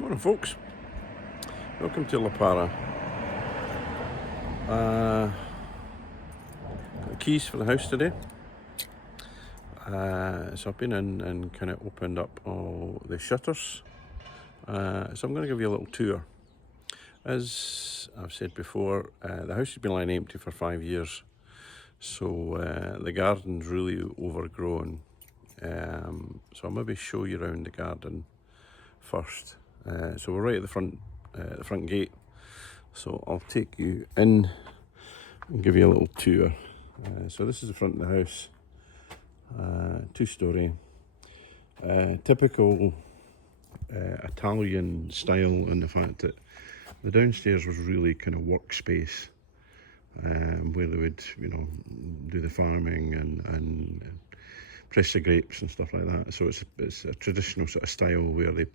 Morning folks, welcome to Lupara. Got the keys for the house today. So I've been in and kind of opened up all the shutters. So I'm going to give you a little tour. As I've said before, the house has been lying empty for 5 years. So the garden's really overgrown. So I'll maybe show you around the garden first. So we're right at the front gate. So I'll take you in and give you a little tour. So this is the front of the house, 2-storey, typical Italian style in the fact that the downstairs was really kind of workspace, where they would, do the farming and press the grapes and stuff like that. So it's a traditional sort of style where the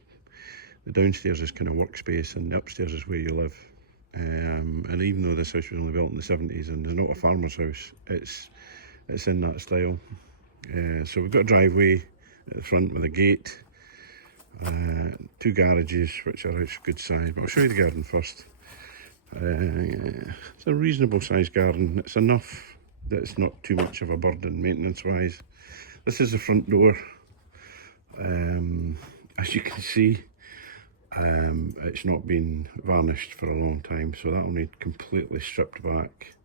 downstairs is kind of workspace and the upstairs is where you live. And even though this house was only built in the 70s and is not a farmer's house, it's in that style. So we've got a driveway at the front with a gate, 2 garages which are out good size, but I'll show you the garden first. It's a reasonable sized garden. It's enough that it's not too much of a burden maintenance wise. This is the front door. As you can see, it's not been varnished for a long time, so that'll need completely stripped back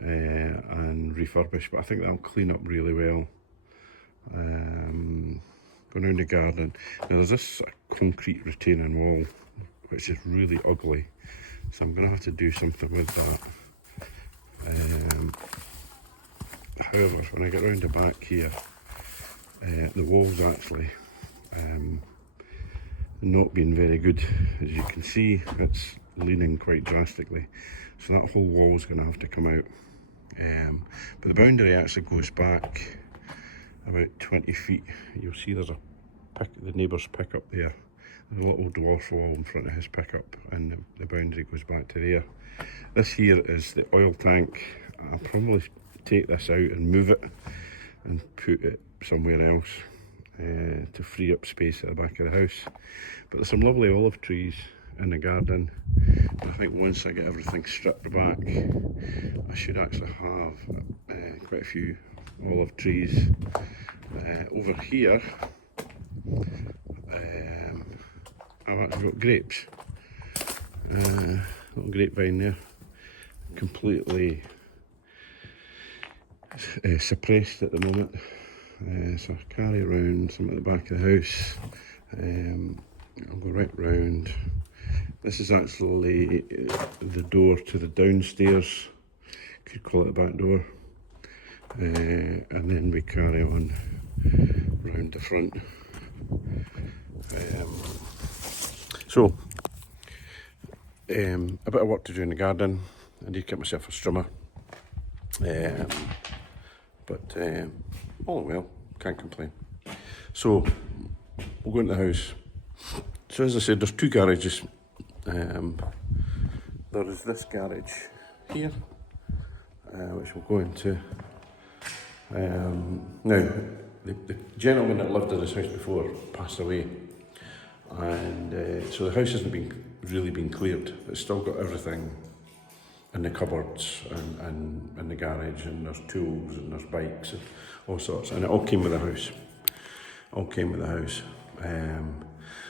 and refurbished, but I think that'll clean up really well. Going around the garden, now there's this concrete retaining wall which is really ugly, so I'm going to have to do something with that. However, when I get round the back here, the walls actually not been very good. As you can see, it's leaning quite drastically, so that whole wall is going to have to come out. But the boundary actually goes back about 20 feet. You'll see there's the neighbour's pickup there. There's a little dwarf wall in front of his pickup, and the boundary goes back to there. This here is the oil tank. I'll probably take this out and move it and put it somewhere else to free up space at the back of the house. But there's some lovely olive trees in the garden. I think once I get everything stripped back, I should actually have quite a few olive trees. Over here, I've actually got grapes. Little grapevine there, completely suppressed at the moment. So I carry around some at the back of the house. I'll go right round. This is actually the door to the downstairs, could call it the back door. And then we carry on round the front. So a bit of work to do in the garden. I need to get myself a strimmer. But all well, can't complain. So we'll go into the house. So as I said, there's 2 garages. There is this garage here, which we'll go into. Now, the gentleman that lived in this house before passed away, and so the house hasn't really been cleared. It's still got everything in the cupboards and in the garage, and there's tools and there's bikes and all sorts, and it all came with the house.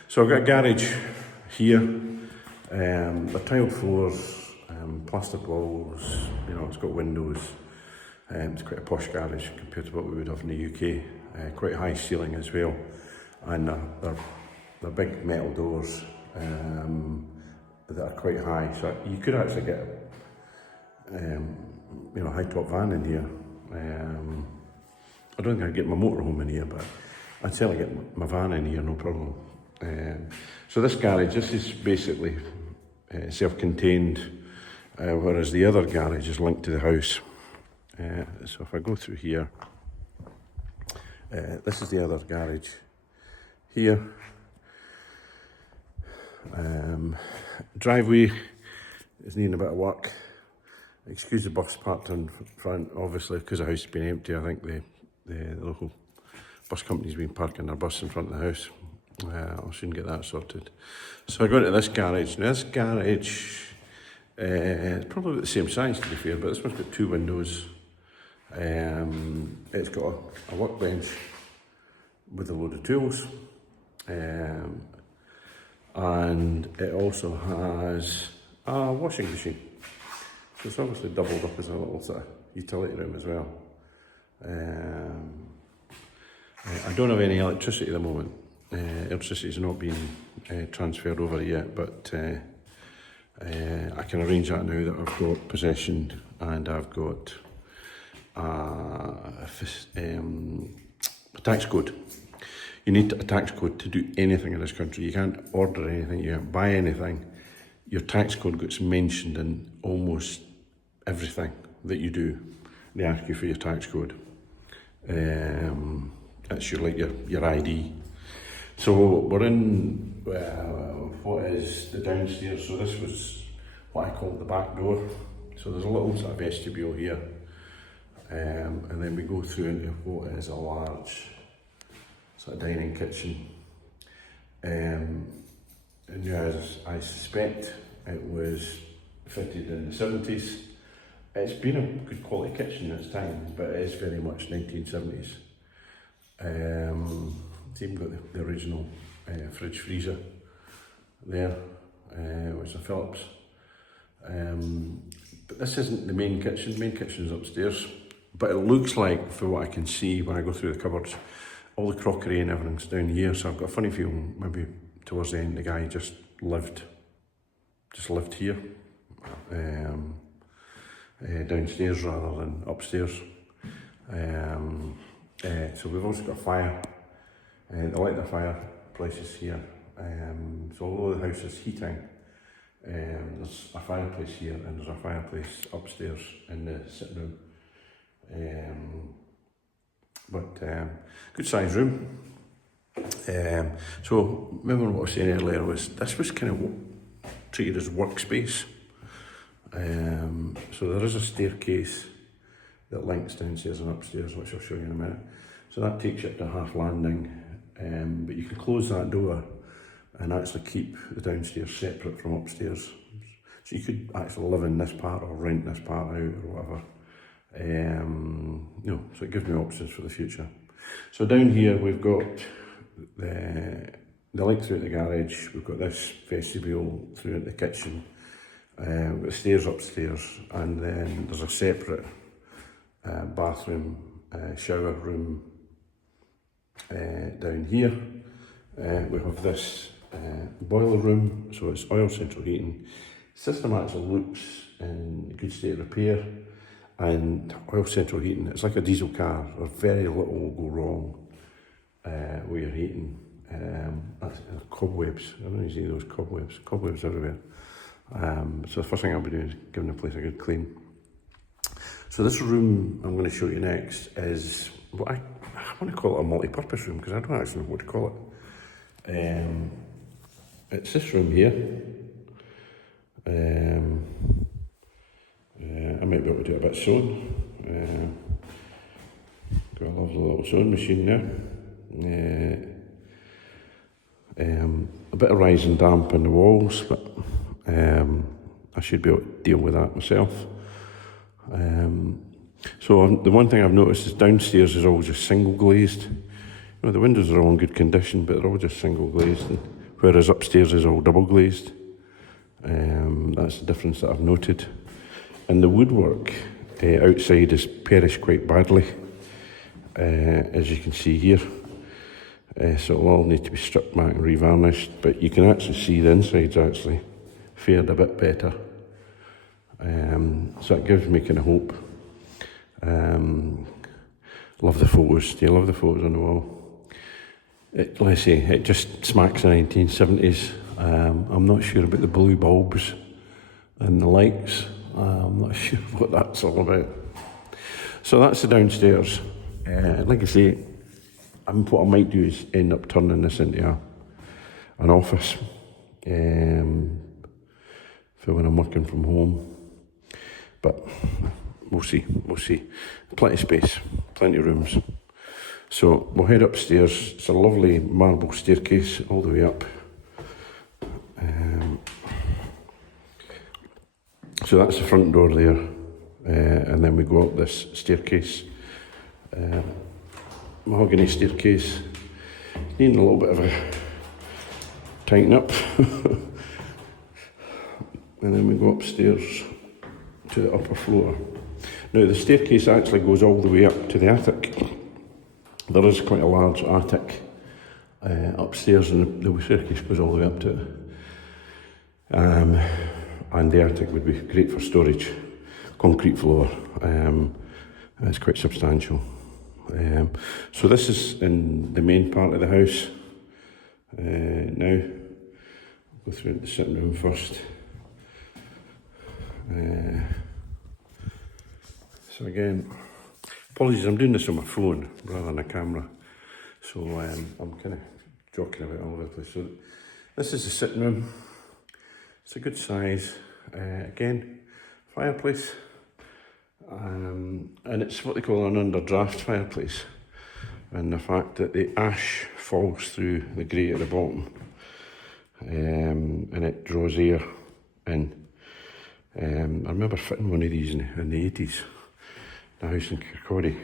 So I've got a garage here, the tiled floors, plastered walls, it's got windows. It's quite a posh garage compared to what we would have in the UK. Quite high ceiling as well, and they're big metal doors that are quite high, so you could actually get a high top van in here. I don't think I'd get my motorhome in here, but I'd certainly get my van in here, no problem. So this garage, this is basically self-contained, whereas the other garage is linked to the house. So if I go through here, this is the other garage here. Driveway is needing a bit of work. Excuse the bus parked in front, obviously because the house has been empty. I think the local bus company's been parking their bus in front of the house. I'll soon get that sorted. So I go into this garage. Now this garage, it's probably about the same size to be fair, but this one's got 2 windows. It's got a workbench with a load of tools. And it also has a washing machine. So it's obviously doubled up as a little sort of utility room as well. I don't have any electricity at the moment. Electricity's not been transferred over yet, but I can arrange that now that I've got possession and I've got a tax code. You need a tax code to do anything in this country. You can't order anything, you can't buy anything. Your tax code gets mentioned in almost everything that you do. They ask you for your tax code. That's your ID. So we're in what is the downstairs. So this was what I call the back door. So there's a little sort of vestibule here. And then we go through into what is a large sort of dining kitchen. And as I suspect, it was fitted in the 70s. It's been a good quality kitchen at its time, but it is very much 1970s. It's even got the original fridge freezer there, which is a Phillips. But this isn't the main kitchen. The main kitchen is upstairs. But it looks like, for what I can see when I go through the cupboards, all the crockery and everything's down here. So I've got a funny feeling maybe towards the end the guy just lived here, downstairs rather than upstairs. So we've also got a fire. The light of the fireplace is here. So although the house is heating, there's a fireplace here and there's a fireplace upstairs in the sitting room. Good sized room. So remember what I was saying earlier was this was kind of treated as workspace. So there is a staircase that links downstairs and upstairs, which I'll show you in a minute. So that takes you up to half landing, but you can close that door and actually keep the downstairs separate from upstairs. So you could actually live in this part or rent this part out or whatever. So it gives me options for the future. So down here we've got the link through the garage, we've got this vestibule through the kitchen, we've got stairs upstairs, and then there's a separate bathroom, shower room down here. We have this boiler room, so it's oil central heating. System actually looks in good state of repair, and oil central heating, it's like a diesel car, or very little will go wrong with your heating. That's cobwebs, I don't know if you see those cobwebs everywhere. So the first thing I'll be doing is giving the place a good clean. So this room I'm going to show you next is what I want to call it a multi-purpose room, because I don't actually know what to call it. It's this room here. I might be able to do a bit of sewing. Got a lovely little sewing machine there. A bit of rise and damp in the walls, but I should be able to deal with that myself. So the one thing I've noticed is downstairs is all just single glazed. You know, the windows are all in good condition, but they're all just single glazed, whereas upstairs is all double glazed. That's the difference that I've noted. And the woodwork outside is perished quite badly, as you can see here. So it'll all need to be stripped back and revarnished, but you can actually see the inside's actually fared a bit better. So it gives me kind of hope. Love the photos. Do you love the photos on the wall? Let's say it just smacks the 1970s. I'm not sure about the blue bulbs and the lights. I'm not sure what that's all about. So that's the downstairs. Like I say, what I might do is end up turning this into an office for when I'm working from home. But we'll see. Plenty of space, plenty of rooms. So we'll head upstairs. It's a lovely marble staircase all the way up. So that's the front door there, and then we go up this staircase, mahogany staircase, needing a little bit of a tighten up. And then we go upstairs to the upper floor. Now the staircase actually goes all the way up to the attic. There is quite a large attic upstairs, and the staircase goes all the way up to it. And the attic would be great for storage. Concrete floor, it's quite substantial. So this is in the main part of the house. Now, go through the sitting room first. So again, apologies, I'm doing this on my phone rather than a camera. So I'm kind of joking about all over the place. So this is the sitting room. It's a good size. Again, fireplace. And it's what they call an underdraft fireplace. And the fact that the ash falls through the grate at the bottom. And it draws air in. I remember fitting one of these in the 80s. The house in Kirkcaldy.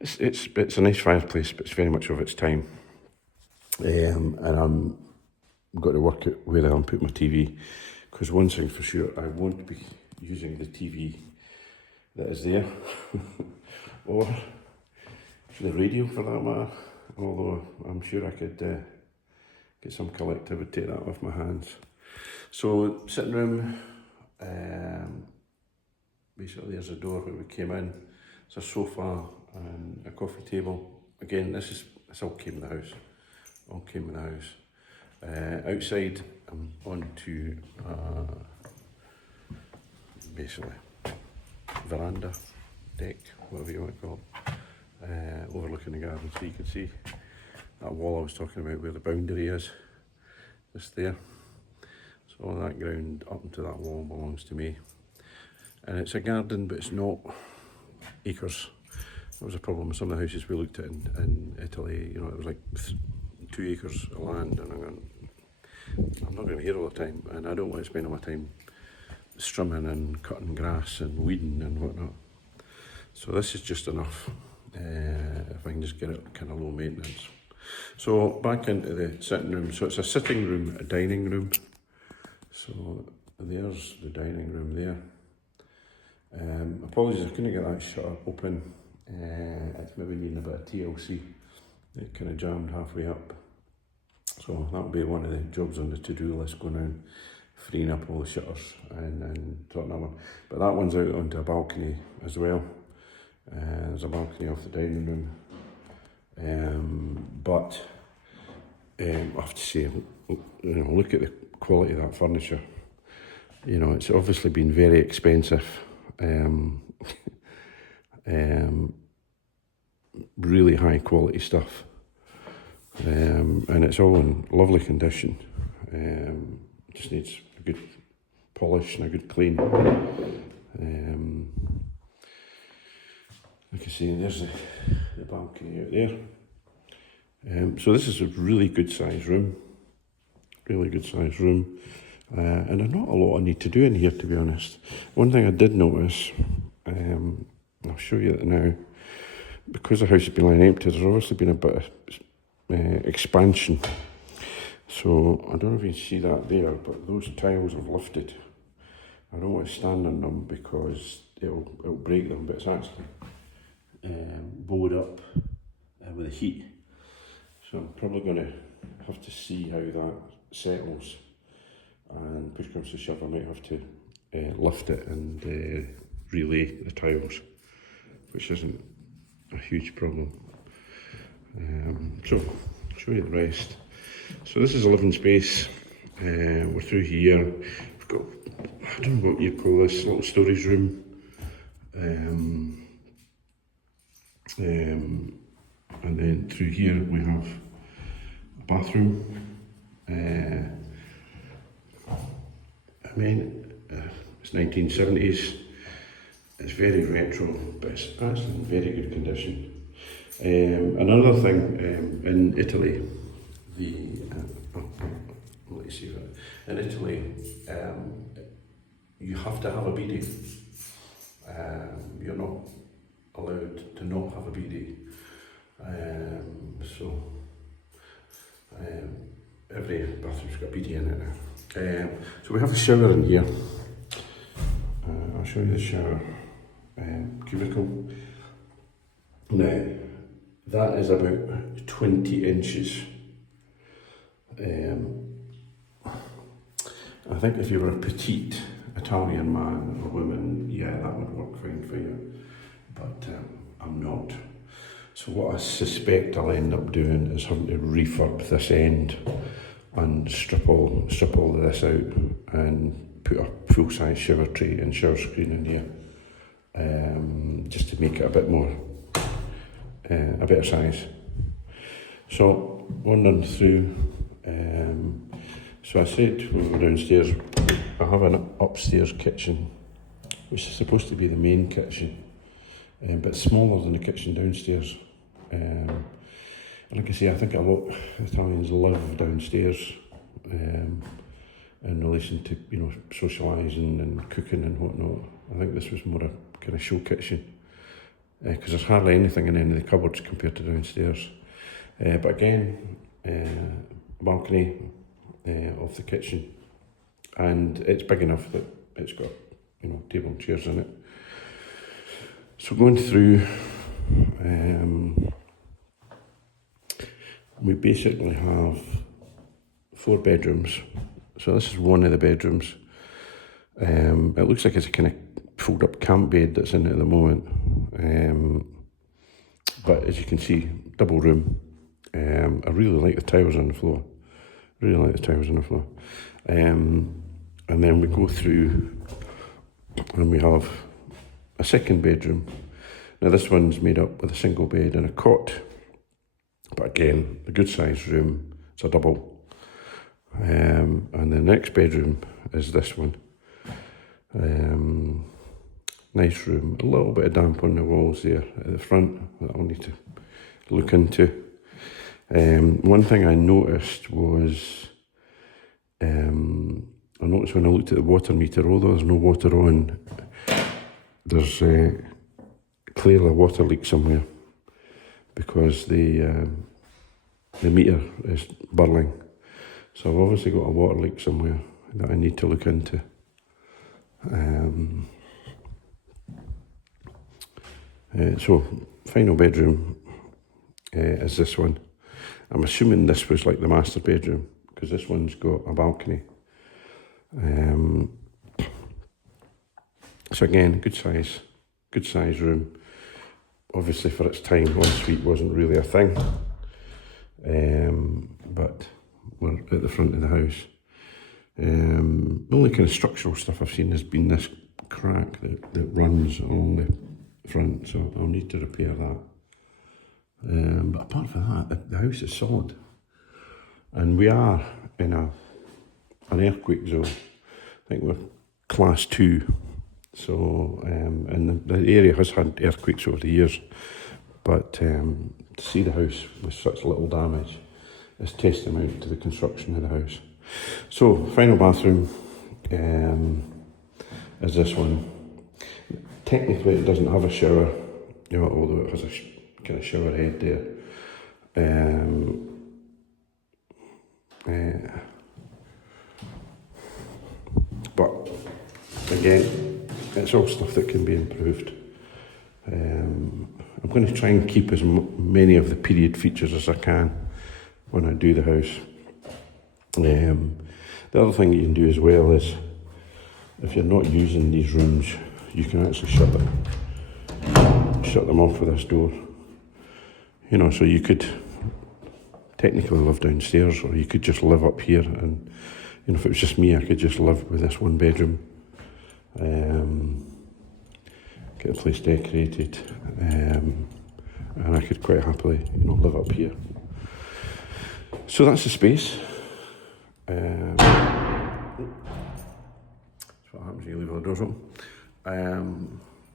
It's a nice fireplace, but it's very much of its time. And I'm got to work out where I'll put my TV, because one thing for sure, I won't be using the TV that is there, or the radio for that matter, although I'm sure I could get some collector would take that off my hands. So sitting room, basically there's a door where we came in, it's a sofa and a coffee table. Again, this all came in the house. Outside, I'm onto basically veranda, deck, whatever you want to call it, overlooking the garden. So you can see that wall I was talking about where the boundary is, just there. So all that ground up into that wall belongs to me. And it's a garden, but it's not acres. That was a problem with some of the houses we looked at in Italy. You know, it was like 2 acres of land, and I'm not going to be here all the time, and I don't want to spend all my time strumming and cutting grass and weeding and whatnot. So this is just enough, if I can just get it kind of low maintenance. So back into the sitting room. So it's a sitting room, a dining room. So there's the dining room there. Apologies, I couldn't get that shutter open. It's maybe needing a bit of TLC. It kind of jammed halfway up. So that'll be one of the jobs on the to-do list, going around freeing up all the shutters and sorting that one. But that one's out onto a balcony as well. There's a balcony off the dining room. But I have to say, look at the quality of that furniture. You know, it's obviously been very expensive. Really high quality stuff. And it's all in lovely condition. Just needs a good polish and a good clean. Like I say, there's the balcony out there. So this is a really good size room. And there's not a lot I need to do in here, to be honest. One thing I did notice, I'll show you that now, because the house has been lying empty, there's obviously been a bit of expansion. So I don't know if you can see that there, but those tiles have lifted. I don't want to stand on them because it'll break them, but it's actually bowed up with the heat. So I'm probably going to have to see how that settles, and push comes to shove I might have to lift it and relay the tiles, which isn't a huge problem. So I'll show you the rest. So this is a living space. We're through here. We've got, I don't know what you call this, little storage room. And then through here we have a bathroom. It's 1970s. It's very retro, but it's actually in very good condition. Another thing, in Italy, let me see that. In Italy, you have to have a BD. You're not allowed to not have a BD. So every bathroom's got a BD in it now. So we have a shower in here. I'll show you the shower cubicle. Now, that is about 20 inches. I think if you were a petite Italian man or woman, yeah, that would work fine for you. But I'm not. So what I suspect I'll end up doing is having to refurb this end and strip all of this out and put a full-size shower tray and shower screen in here, just to make it a bit more, a better size. So wandering through, so I said when we were downstairs, I have an upstairs kitchen, which is supposed to be the main kitchen, but smaller than the kitchen downstairs. Like I say, I think a lot of Italians live downstairs in relation to, you know, socialising and cooking and whatnot. I think this was more a kind of show kitchen, because there's hardly anything in any of the cupboards compared to downstairs. But again, balcony of the kitchen, and it's big enough that it's got, you know, table and chairs in it. So going through, we basically have 4 bedrooms. So this is one of the bedrooms. It looks like it's a kind of fold up camp bed that's in it at the moment. But as you can see, double room. I really like the tiles on the floor. And then we go through and we have a second bedroom. Now this one's made up with a single bed and a cot. But again, a good sized room. It's a double. And the next bedroom is this one. Nice room. A little bit of damp on the walls there at the front that I'll need to look into. One thing I noticed was, I noticed when I looked at the water meter, although there's no water on, there's clearly a water leak somewhere, because the meter is burling. So I've obviously got a water leak somewhere that I need to look into. So final bedroom is this one. I'm assuming this was like the master bedroom, because this one's got a balcony. So again, good size room. Obviously for its time, ensuite wasn't really a thing. But we're at the front of the house. The only kind of structural stuff I've seen has been this crack that runs along the front, so I'll need to repair that. But apart from that, the house is solid. And we are in an earthquake zone. I think we're class 2. So, and the area has had earthquakes over the years. But to see the house with such little damage is testament to the construction of the house. So, final bathroom is this one. Technically it doesn't have a shower, you know, although it has a kind of shower head there. But again, it's all stuff that can be improved. I'm going to try and keep as many of the period features as I can when I do the house. The other thing you can do as well is, if you're not using these rooms, you can actually shut them off with this door. You know, so you could technically live downstairs, or you could just live up here, and you know, if it was just me, I could just live with this one bedroom. Get the place decorated, and I could quite happily, you know, live up here. So that's the space. That's what happens when you leave all the doors open.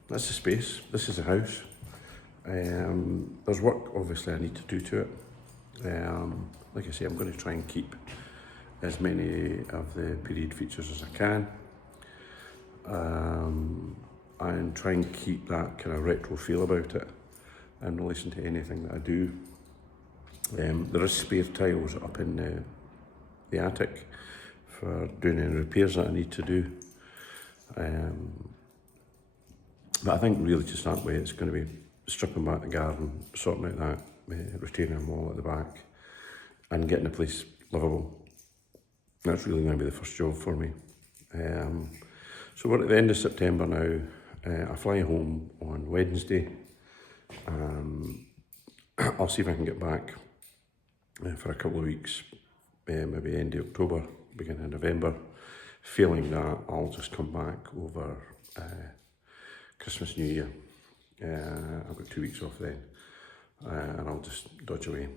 That's that's the space. This is the house. There's work obviously I need to do to it. Like I say, I'm going to try and keep as many of the period features as I can, and try and keep that kind of retro feel about it in relation to anything that I do. There is spare tiles up in the attic for doing any repairs that I need to do. But I think really to start with, it's going to be stripping back the garden, sorting out that retaining wall at the back, and getting the place livable. That's really going to be the first job for me. So we're at the end of September now. I fly home on Wednesday. I'll see if I can get back for a couple of weeks, maybe end of October, beginning of November. Failing that, I'll just come back over Christmas, New Year. I've got 2 weeks off then, and I'll just dodge away.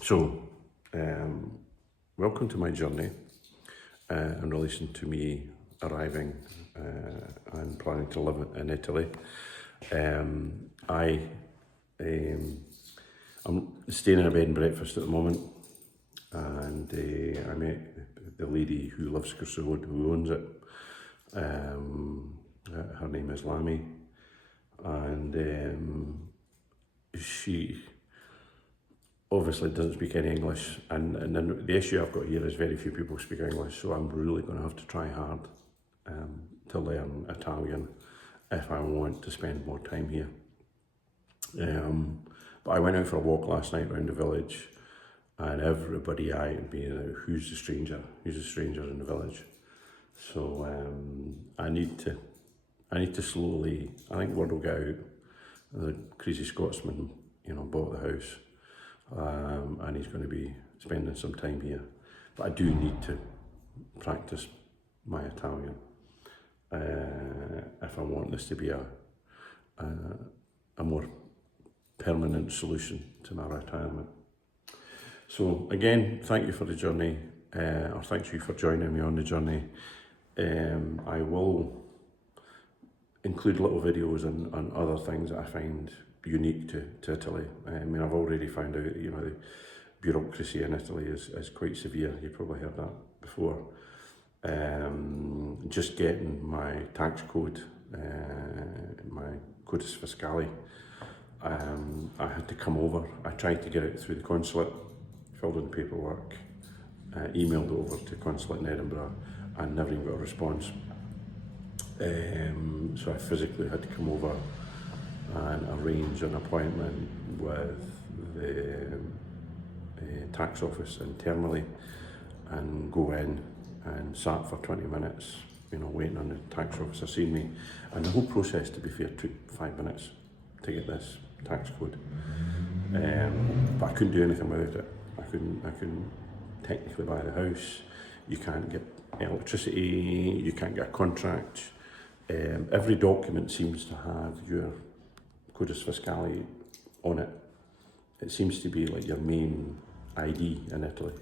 So, welcome to my journey in relation to me arriving and planning to live in Italy. I'm staying in a bed and breakfast at the moment, and I met the lady who lives across the road who owns it. Her name is Lamy, and she obviously doesn't speak any English, and then the issue I've got here is very few people speak English, so I'm really going to have to try hard to learn Italian if I want to spend more time here. But I went out for a walk last night around the village, and everybody eyed me, who's the stranger? Who's the stranger in the village? So I need to slowly, I think word will get out. The crazy Scotsman, bought the house, and he's going to be spending some time here. But I do need to practice my Italian if I want this to be a more permanent solution to my retirement. So again, thank you for the journey, or thank you for joining me on the journey. I will include little videos on other things that I find unique to Italy. I've already found out that, the bureaucracy in Italy is quite severe. You've probably heard that before. Just getting my tax code, my codus fiscale, I had to come over. I tried to get it through the consulate, filled in the paperwork, emailed it over to consulate in Edinburgh, and never even got a response. So I physically had to come over and arrange an appointment with the tax office internally, and go in and sat for 20 minutes, waiting on the tax officer seeing me. And the whole process, to be fair, took 5 minutes to get this tax code. But I couldn't do anything without it. I couldn't technically buy the house. You can't get electricity, you can't get a contract. Every document seems to have your codus fiscale on it. It seems to be like your main ID in Italy,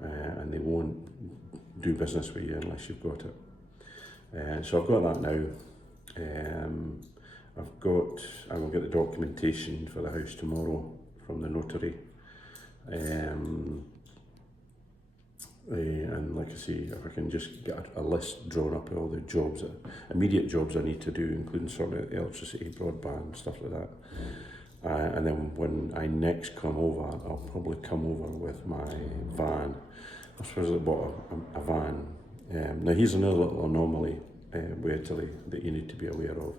and they won't do business with you unless you've got it. So I've got that now. I will get the documentation for the house tomorrow from the notary. And like I say, if I can just get a list drawn up of all the jobs, immediate jobs I need to do, including sorting out the electricity, broadband, stuff like that. And then when I next come over, I'll probably come over with my van. I suppose I bought a van. Now here's another little anomaly with Italy that you need to be aware of,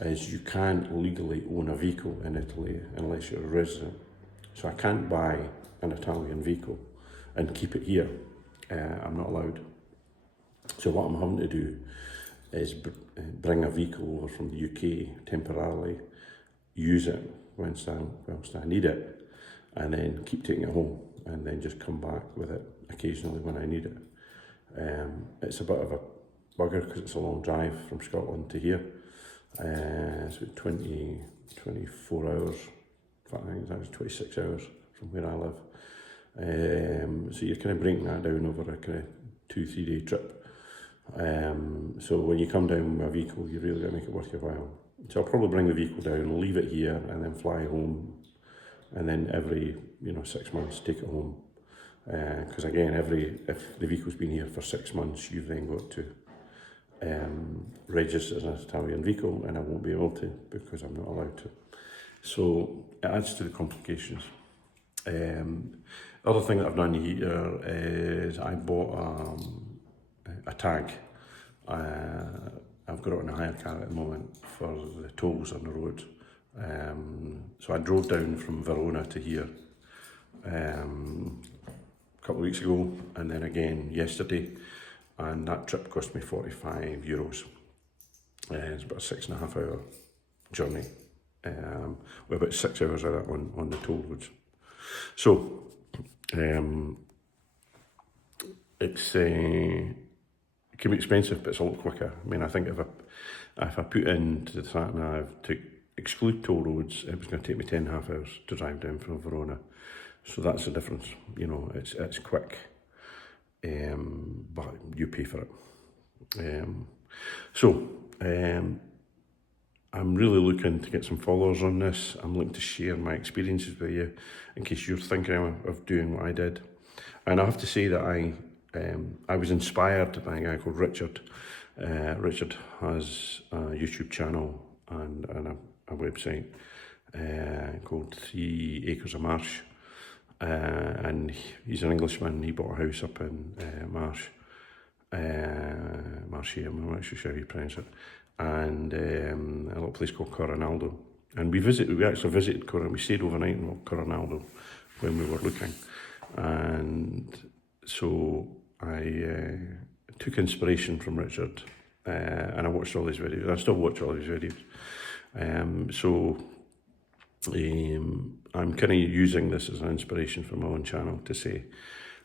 is you can't legally own a vehicle in Italy unless you're a resident. So I can't buy an Italian vehicle and keep it here. I'm not allowed. So what I'm having to do is bring a vehicle over from the UK temporarily, use it whilst I need it, and then keep taking it home, and then just come back with it occasionally when I need it. It's a bit of a bugger because it's a long drive from Scotland to here. It's about 24 hours. In fact, I think it's 26 hours from where I live. So you're kind of breaking that down over a kind of 2-3 day trip. So when you come down with a vehicle, you really got to make it worth your while. So I'll probably bring the vehicle down, leave it here, and then fly home, and then every 6 months take it home. Because again, if the vehicle's been here for 6 months, you've then got to register as an Italian vehicle, and I won't be able to because I'm not allowed to. So it adds to the complications. Other thing that I've done here is I bought a tag. I've got it on a hire car at the moment for the tolls on the road. So I drove down from Verona to here a couple of weeks ago, and then again yesterday, and that trip cost me €45. It's about a 6.5 hour journey, with about 6 hours of that on the toll roads. So it can be expensive, but it's a lot quicker. I mean, I think if I put into the sat nav to exclude toll roads, it was going to take me 10.5 hours to drive down from Verona. So that's the difference. It's quick, but you pay for it. I'm really looking to get some followers on this. I'm looking to share my experiences with you in case you're thinking of doing what I did. And I have to say that I was inspired by a guy called Richard. Richard has a YouTube channel and a website called 3 Acres of Marsh. And he's an Englishman. He bought a house up in Marsh. Marsham, I'm not sure how you pronounce it. And a little place called Coronaldo. And we actually visited Coronaldo. We stayed overnight in Coronaldo when we were looking. And so I took inspiration from Richard, and I watched all his videos. I still watch all his videos. I'm kind of using this as an inspiration for my own channel to say,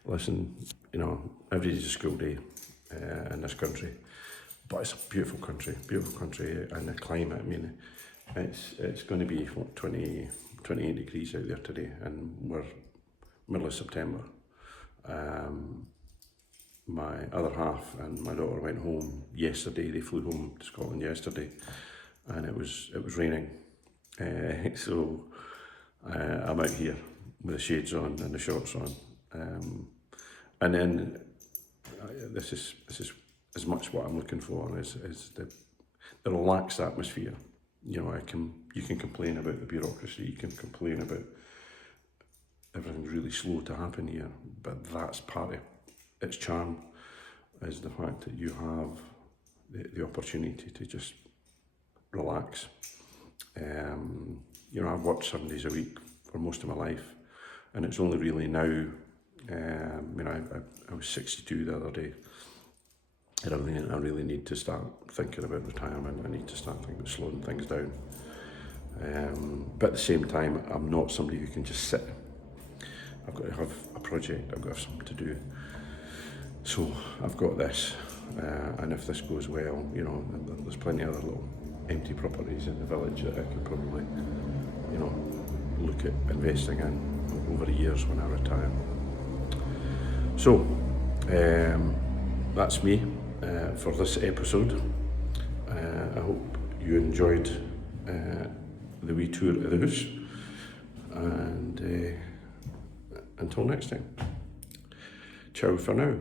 listen, every day's a school day in this country, but it's a beautiful country, and the climate. I mean, it's going to be 28 degrees out there today, and we're middle of September. My other half and my daughter went home yesterday. They flew home to Scotland yesterday, and it was raining. So I'm out here with the shades on and the shorts on, and then this is as much what I'm looking for is the relaxed atmosphere. You can complain about the bureaucracy, you can complain about everything's really slow to happen here, but that's part of its charm, is the fact that you have the opportunity to just relax. I've worked 7 days a week for most of my life, and it's only really now, I was 62 the other day, and I really need to start thinking about retirement. I need to start thinking about slowing things down. But at the same time, I'm not somebody who can just sit. I've got to have a project, I've got to have something to do. So I've got this, and if this goes well, there's plenty of other little empty properties in the village that I could probably, look at investing in over the years when I retire. So that's me for this episode. I hope you enjoyed the wee tour of the house, and until next time, ciao for now.